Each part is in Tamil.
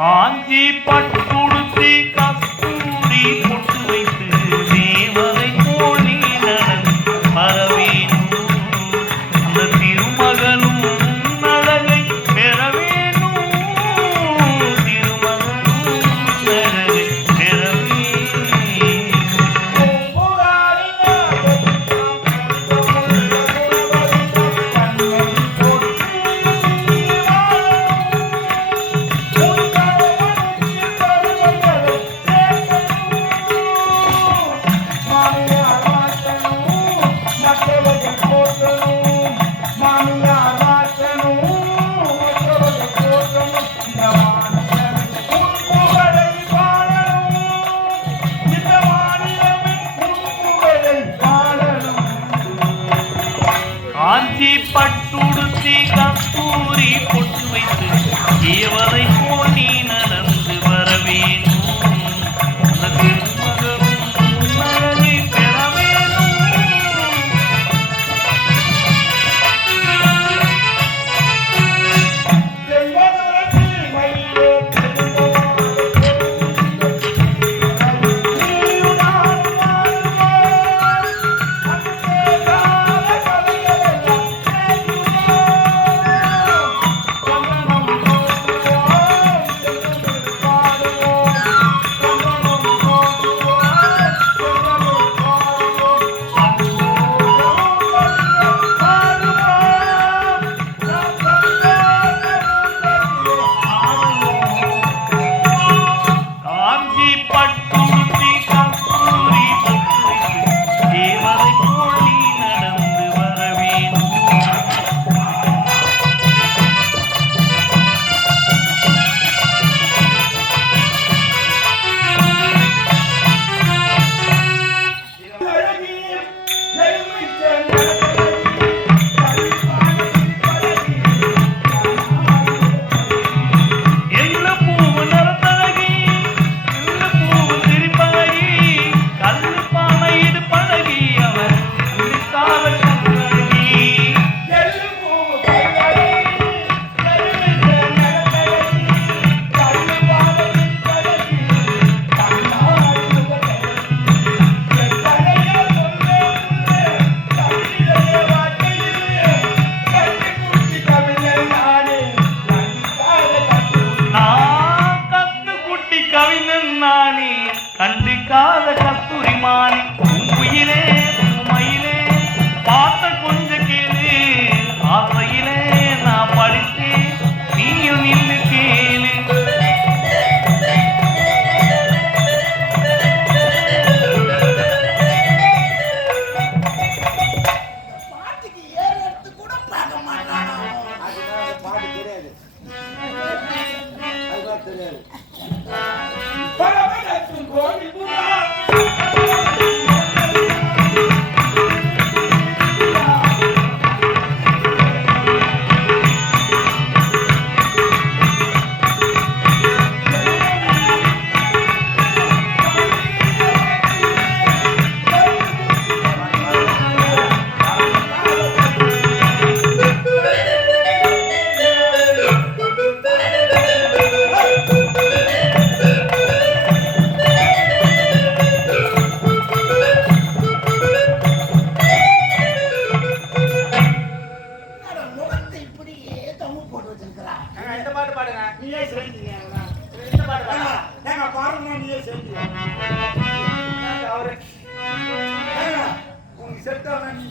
காஞ்சி பட்டுடுத்தி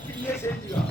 செட்டான நீ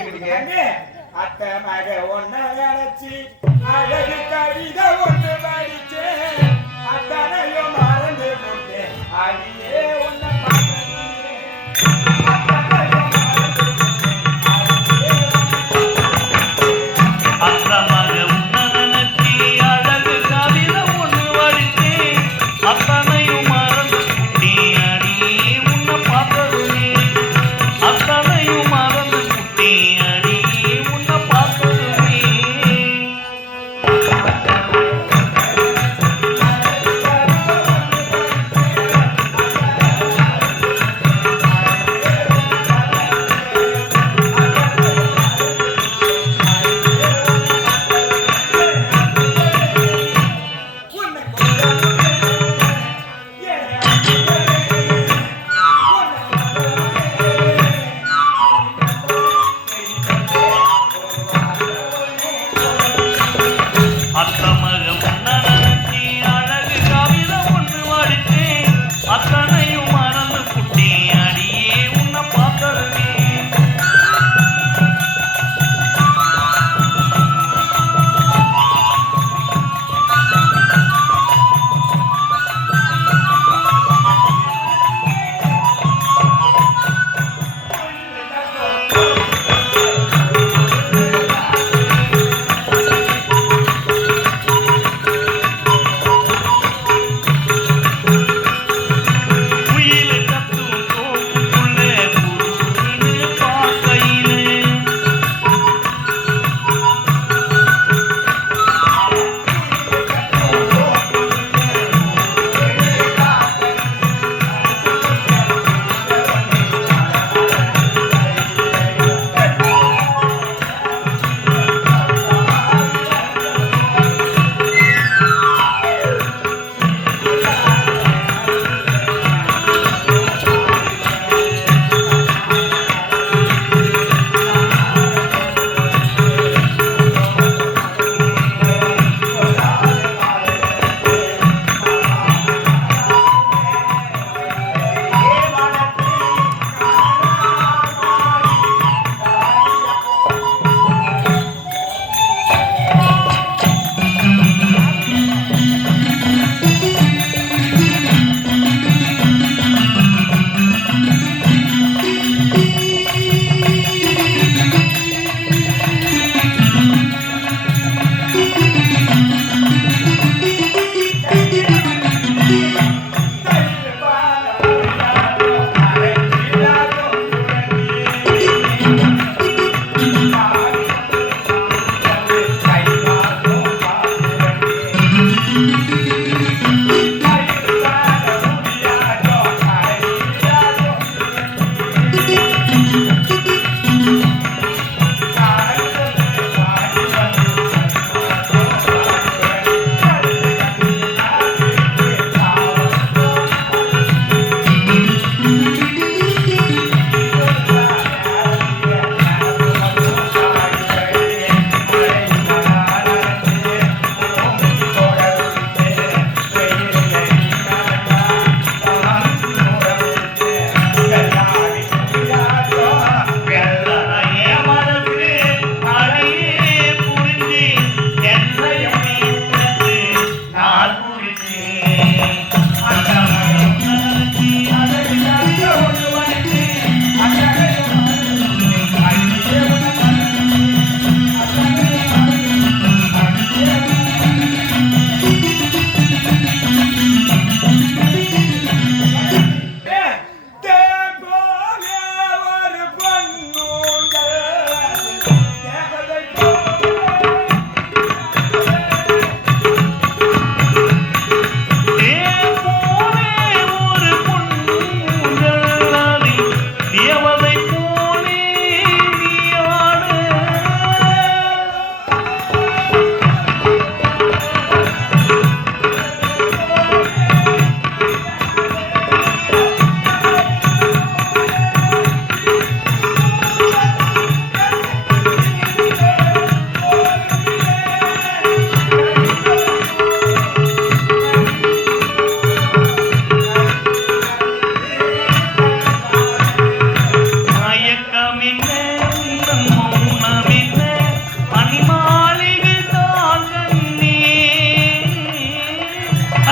இருக்கிறீங்க அத்தை மக ஒன்ன நினைச்சு அழகு கவிதை ஒன்று படிக்க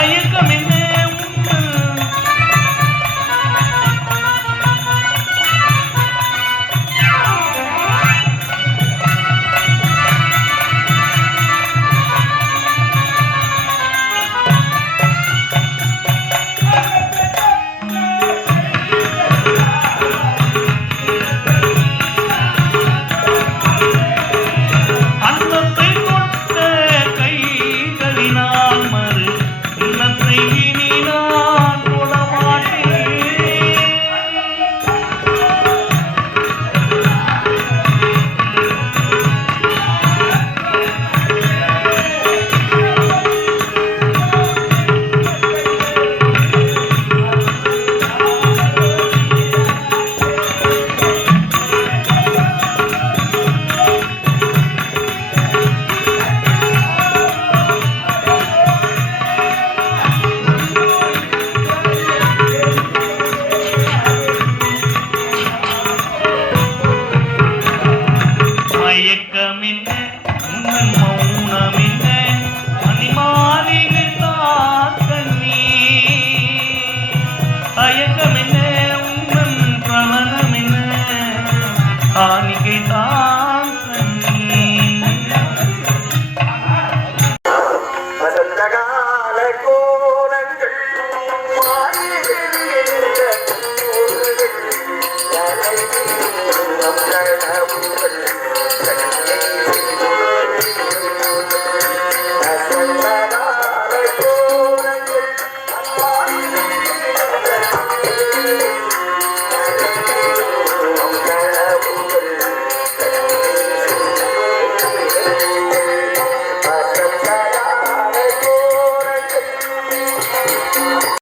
மயக்கமின்றி